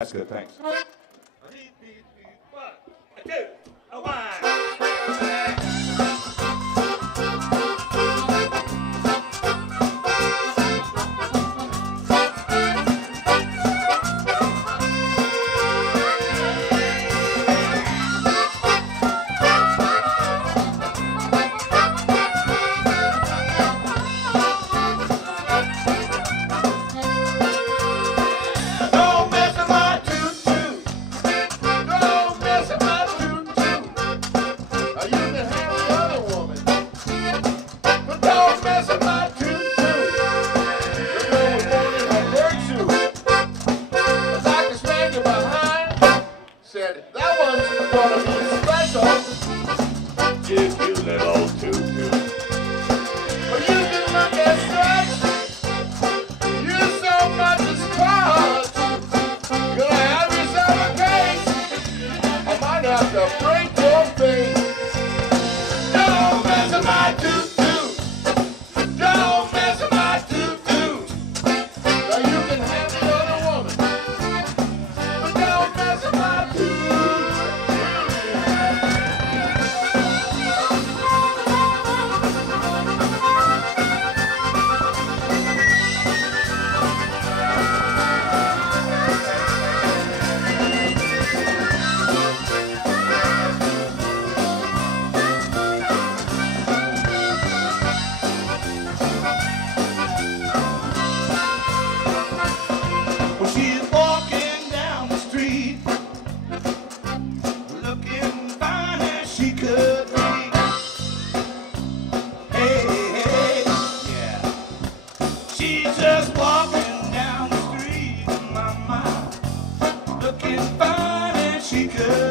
That's good, thanks. One, two, one. That one's gonna be special. If you little Toot Toot. Well, you can look at such. You're so much as cause. Gonna have yourself a case. I might have to break your face. Don't mess with my Toot Toot. Don't mess with my Toot Toot. Now you can have the other woman, but don't mess with my Toot Toot. Well, she's walking down the street, looking fine as she could be. Hey, hey, yeah. She's just walking down the street, mama, looking fine as she could